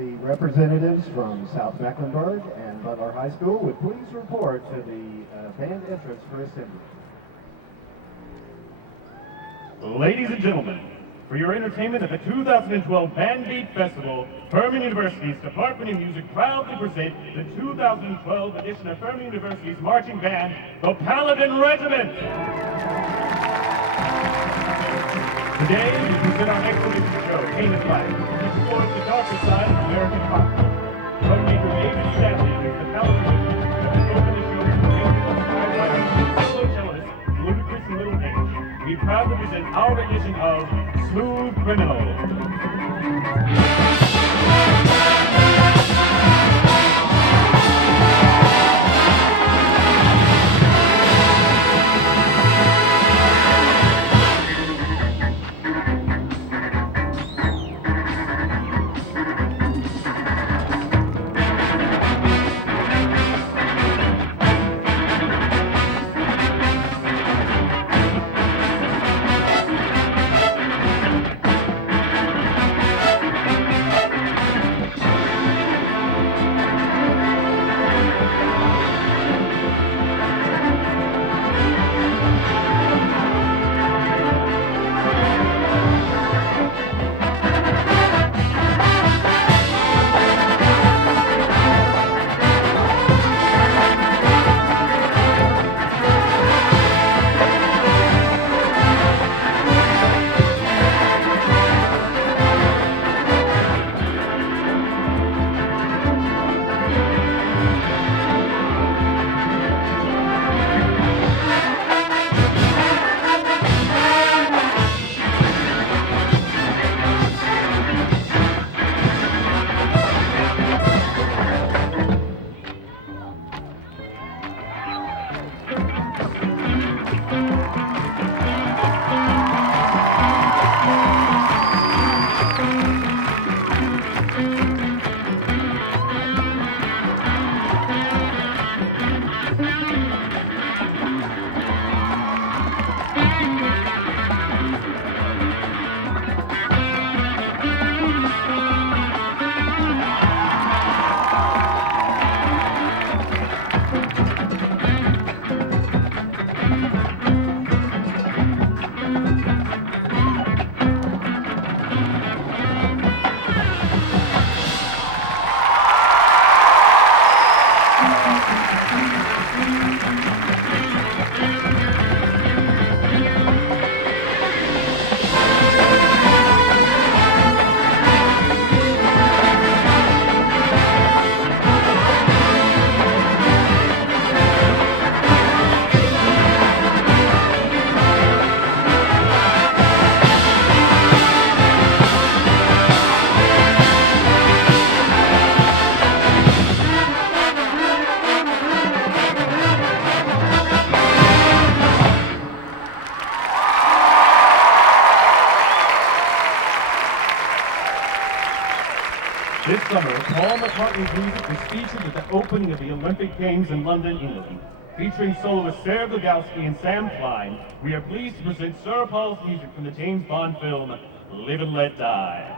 The representatives from South Mecklenburg and Butler High School would please report to the band entrance for assembly. Ladies and gentlemen, for your entertainment at the 2012 BandBEAT Festival, Furman University's Department of Music proudly present the 2012 edition of Furman University's marching band, the Paladin Regiment. Today, we present our exhibition show, Painted Black, which explores the darker side of American pop culture. Filmmaker David Stanley is the Paladin Regiment, and open the show with painted inspired by our solo cellist, Ludacris and Little H. We proudly present our rendition of Smooth Criminal. This summer, Paul McCartney's music was featured at the opening of the Olympic Games in London, England. Featuring soloists Sarah Glogowski and Sam Klein, we are pleased to present Sir Paul's music from the James Bond film, Live and Let Die.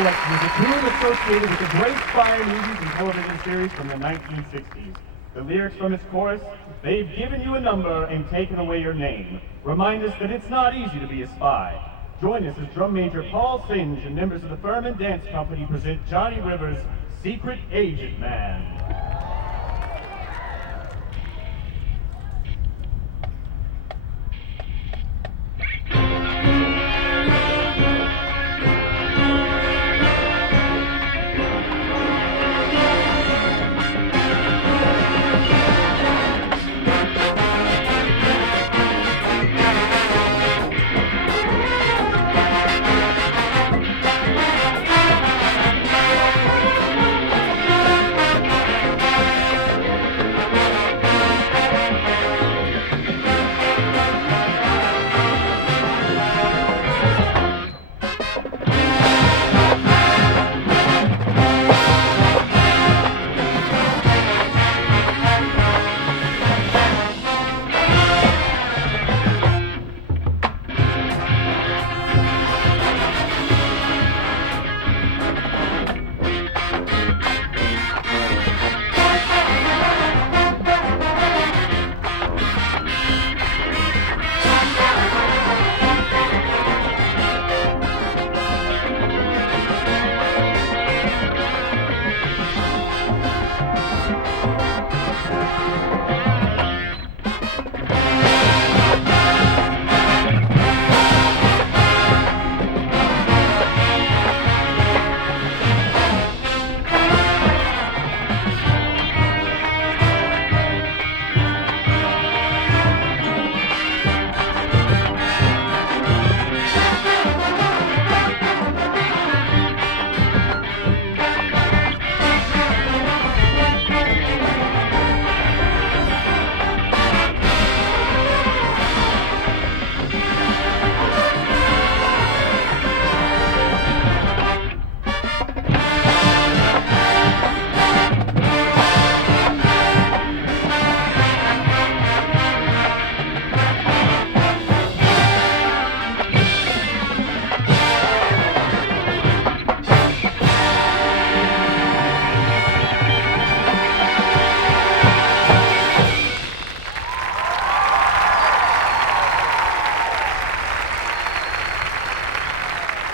selection is a tune associated with the great spy movies and television series from the 1960s. The lyrics from its chorus, they've given you a number and taken away your name, remind us that it's not easy to be a spy. Join us as Drum Major Paul Singe and members of the Furman Dance Company present Johnny Rivers' Secret Agent Man.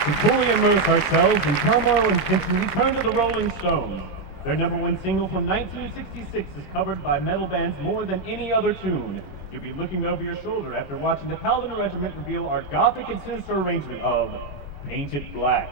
Before we immerse ourselves in turmoil and tension, we turn to the Rolling Stones. Their #1 single from 1966 is covered by metal bands more than any other tune. You'll be looking over your shoulder after watching the Paladin Regiment reveal our gothic and sinister arrangement of Painted Black.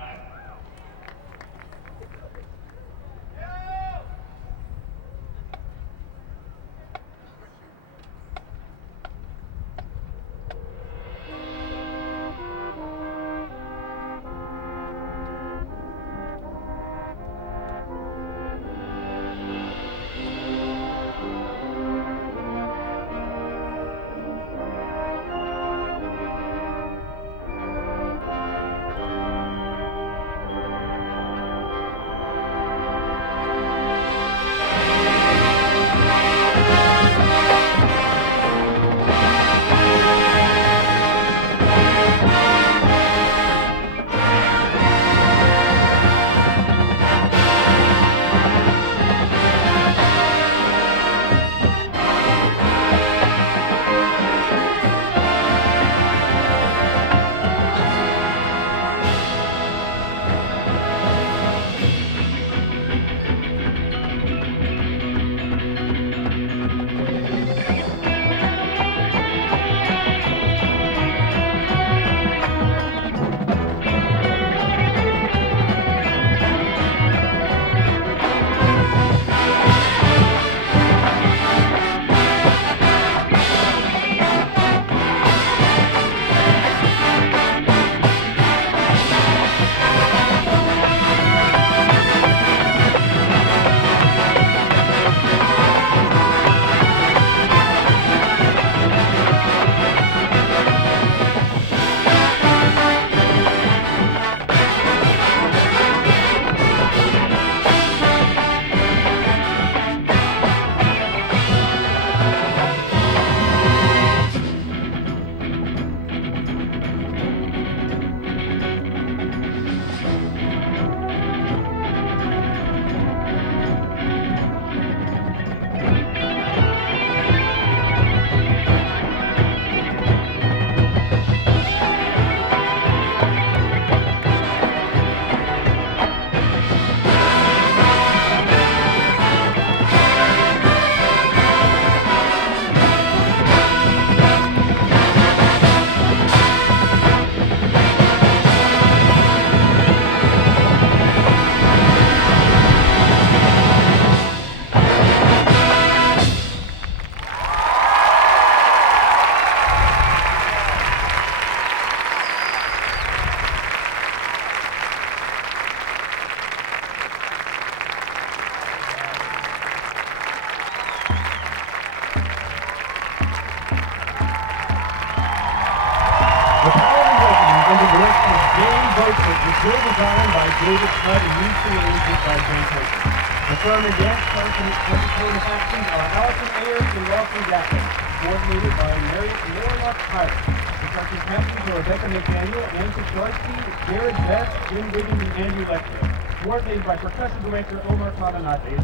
Drill designed by David Flood and music arranged by Jay Coulter. The Furman Dance Coordinating Actions are Allison Ayers and Lawson Gatlin, coordinated by Laura Tyler. Construction captains are Rebecca McDaniel, Nancy Clarksey, Jared Best, Jim Wiggins, and Andrew Lecter. Coordinated by Percussion Director Omar Cabanate.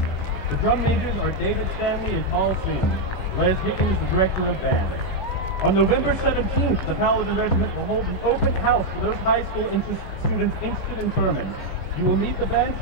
The drum majors are David Stanley and Paul Singh. Les Higgins, the director of band. On November 17th, the Paladin Regiment will hold an open house for those high school students interested in Furman. You will meet the band